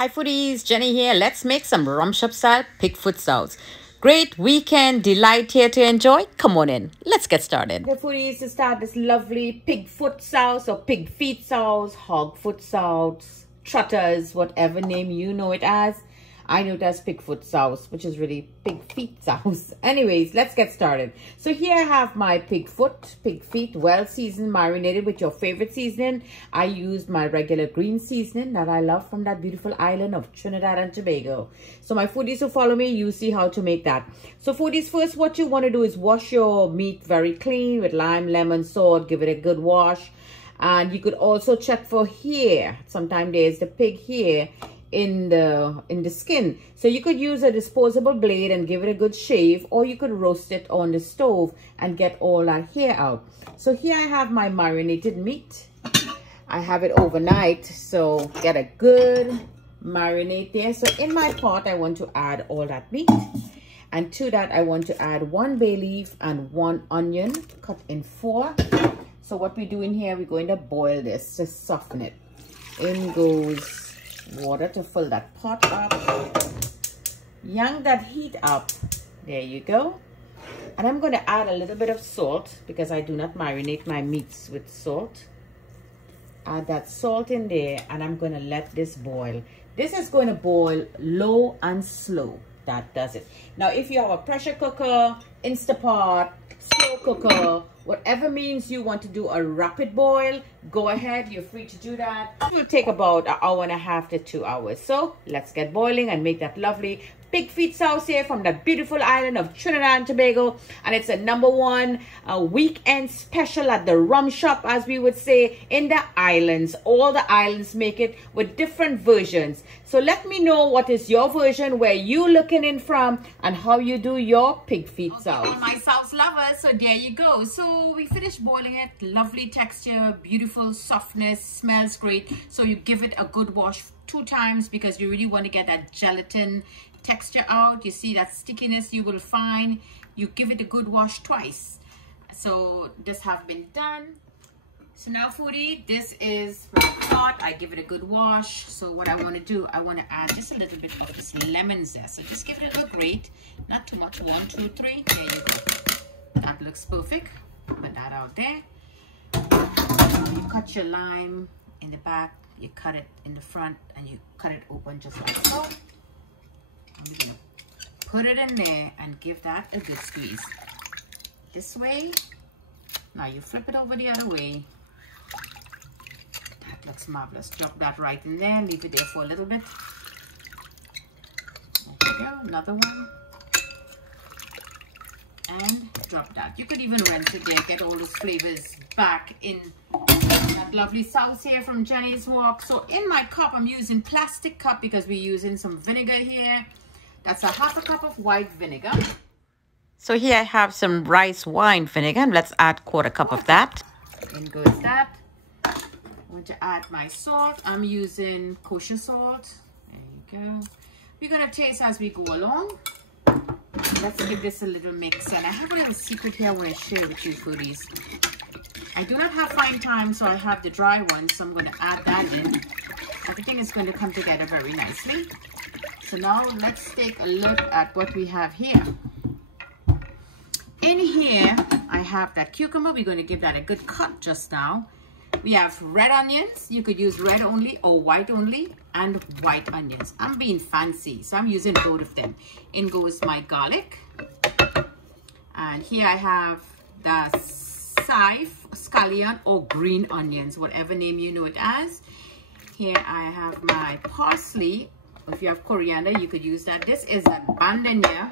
Hi foodies, Jenny here. Let's make some Rum Shop Style pig foot souse. Great weekend delight here to enjoy. Come on in. Let's get started. The foodies, to start this lovely pig foot souse or pig feet souse, hog foot souse, trotters, whatever name you know it as. I know it as pig foot souse, which is really pig feet souse. Anyways, let's get started. So here I have my pig feet, well seasoned, marinated with your favorite seasoning. I used my regular green seasoning that I love from that beautiful island of Trinidad and Tobago. So my foodies who follow me, you see how to make that. So foodies, first what you want to do is wash your meat very clean with lime, lemon, salt, give it a good wash. And you could also check for hair. Sometimes there's the pig hair in the skin, so you could use a disposable blade and give it a good shave, or you could roast it on the stove and get all that hair out. So here I have my marinated meat. I have it overnight, so get a good marinade there. So in my pot I want to add all that meat, and to that I want to add 1 bay leaf and 1 onion cut in 4. So what we're doing here, we're going to boil this to soften it. In goes water to fill that pot up. Yank that heat up. There you go. And I'm going to add a little bit of salt because I do not marinate my meats with salt. Add that salt in there, and I'm going to let this boil. This is going to boil low and slow. That does it. Now if you have a pressure cooker, Instapot, slow cooker, whatever means you want to do a rapid boil, go ahead, you're free to do that. It will take about an hour and a half to 2 hours. So let's get boiling and make that lovely pig feet sauce here from the beautiful island of Trinidad and Tobago. And it's a #1 weekend special at the Rum Shop, as we would say, in the islands. All the islands make it with different versions. So let me know what is your version, where you looking in from, and how you do your pig feet sauce. All my sauce lovers, so there you go. So we finished boiling it. Lovely texture, beautiful softness, smells great. So you give it a good wash 2 times because you really want to get that gelatin texture out. You see that stickiness you will find. You give it a good wash twice. So this have been done. So now foodie, this is from the pot. I give it a good wash. So what I want to do, I want to add just a little bit of this lemon zest. So just give it a grate, not too much. 1, 2, 3. There you go. That looks perfect. Put that out there. You cut your lime in the back, you cut it in the front, and you cut it open just like so. I'm gonna put it in there and give that a good squeeze. This way. Now you flip it over the other way. That looks marvelous. Drop that right in there. Leave it there for a little bit. There you go. Another one. And drop that. You could even rinse it there. Get all those flavors back in that lovely sauce here from Jenny's Walk. So in my cup, I'm using plastic cup because we're using some vinegar here. That's a 1/2 cup of white vinegar. So here I have some rice wine vinegar. Let's add 1/4 cup of that. In goes that. I want to add my salt. I'm using kosher salt. There you go. We're going to taste as we go along. Let's give this a little mix. And I have a little secret here I want to share with you foodies. I do not have fine thyme, so I have the dry one. So I'm going to add that in. Everything is going to come together very nicely. So now let's take a look at what we have here. In here, I have that cucumber. We're going to give that a good cut just now. We have red onions. You could use red only or white only, and white onions. I'm being fancy, so I'm using both of them. In goes my garlic. And here I have the scallion or green onions, whatever name you know it as. Here I have my parsley. If you have coriander, you could use that. This is a bandania,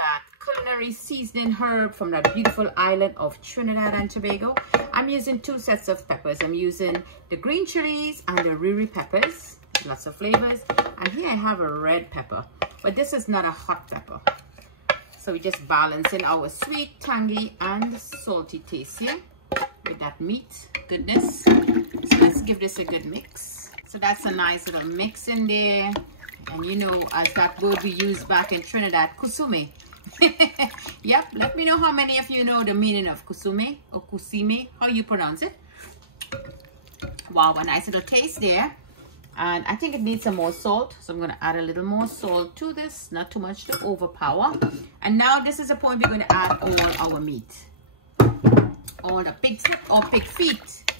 that culinary seasoning herb from that beautiful island of Trinidad and Tobago. I'm using 2 sets of peppers. I'm using the green chilies and the riri peppers. Lots of flavors. And here I have a red pepper, but this is not a hot pepper. So we just balancing our sweet, tangy, and salty taste here with that meat goodness. So let's give this a good mix. So that's a nice little mix in there. And you know, as that word we use back in Trinidad, kusume. Yep, let me know how many of you know the meaning of kusume or kusime, how you pronounce it. Wow, a nice little taste there. And I think it needs some more salt, so I'm going to add a little more salt to this, not too much to overpower. And now this is the point we're going to add all our meat, all the pig foot or pig feet,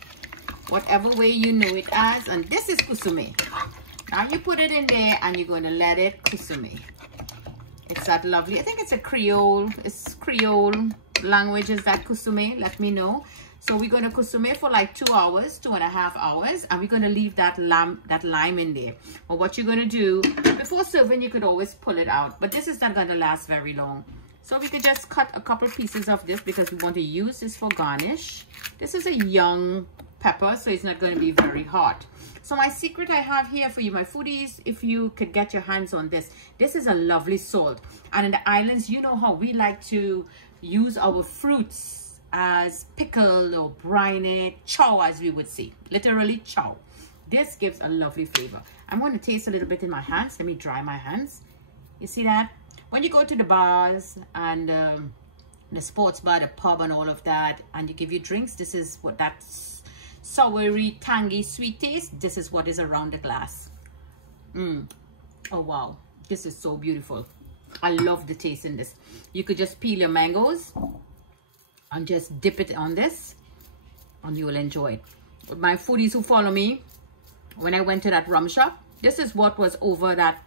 whatever way you know it as. And this is kusume. Now you put it in there and you're going to let it kusume. It's that lovely, I think it's a Creole, it's Creole language, is that kusume? Let me know. So we're going to kusume for like 2 hours, 2.5 hours, and we're going to leave that lime in there. But what you're going to do, before serving, you could always pull it out. But this is not going to last very long. So we could just cut a couple pieces of this because we want to use this for garnish. This is a young pepper, so it's not going to be very hot. So my secret I have here for you, my foodies, if you could get your hands on this. This is a lovely salt. And in the islands, you know how we like to use our fruits as pickle or brine, chow as we would say, literally chow. This gives a lovely flavor. I'm going to taste a little bit in my hands. Let me dry my hands. You see that? When you go to the bars and the sports bar, the pub and all of that, and you give you drinks, this is what that soury, tangy, sweet taste. This is what is around the glass. Oh wow, this is so beautiful. I love the taste in this. You could just peel your mangoes and just dip it on this and you will enjoy it. With my foodies who follow me, when I went to that rum shop, this is what was over that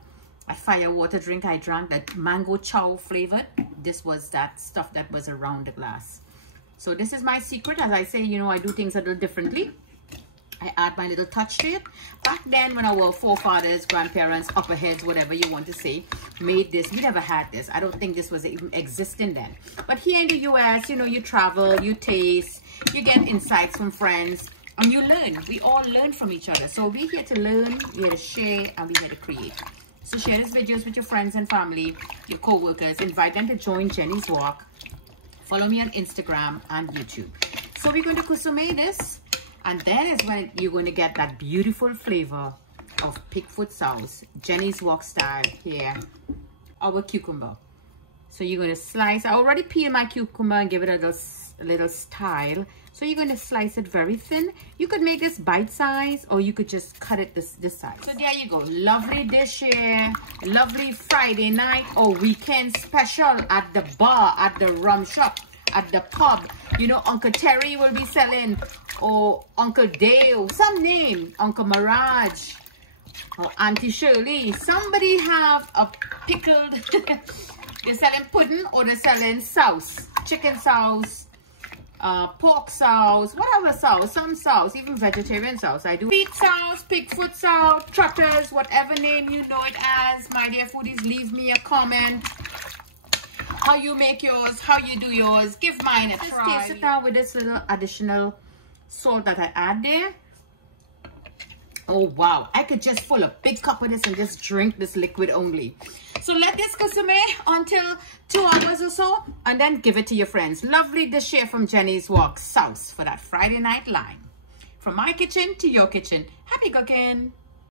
fire water drink I drank, that mango chow flavored. This was that stuff that was around the glass. So this is my secret. As I say, you know, I do things a little differently. I add my little touch to it. Back then, when our forefathers, grandparents, upperheads, whatever you want to say, made this, we never had this. I don't think this was even existing then. But here in the US, you know, you travel, you taste, you get insights from friends, and you learn. We all learn from each other. So we're here to learn, we're here to share, and we're here to create. So share these videos with your friends and family, your co-workers. Invite them to join Jenny's Walk. Follow me on Instagram and YouTube. So we're going to kusume this. And then is when you're going to get that beautiful flavor of pig foot sauce, Jenny's Walk style here, our cucumber. So you're going to slice. I already peeled my cucumber and give it a little style. So you're going to slice it very thin. You could make this bite size or you could just cut it this size. So there you go. Lovely dish here. Lovely Friday night or weekend special at the bar, at the rum shop, at the pub. You know, Uncle Terry will be selling, or Uncle Dale, some name, Uncle Mirage, or Auntie Shirley. Somebody have a pickled, they're selling pudding or they're selling sauce, chicken sauce, pork sauce, whatever sauce, some sauce, even vegetarian sauce. I do feet sauce, pig foot sauce, trotters, whatever name you know it as. My dear foodies, leave me a comment. How you make yours, how you do yours. Give mine a try. Just taste it now with this little additional salt that I add there. Oh wow, I could just fill a big cup of this and just drink this liquid only. So let this kusume until 2 hours or so and then give it to your friends. Lovely dish here from Jenny's Walk sauce for that Friday night line. From my kitchen to your kitchen. Happy cooking.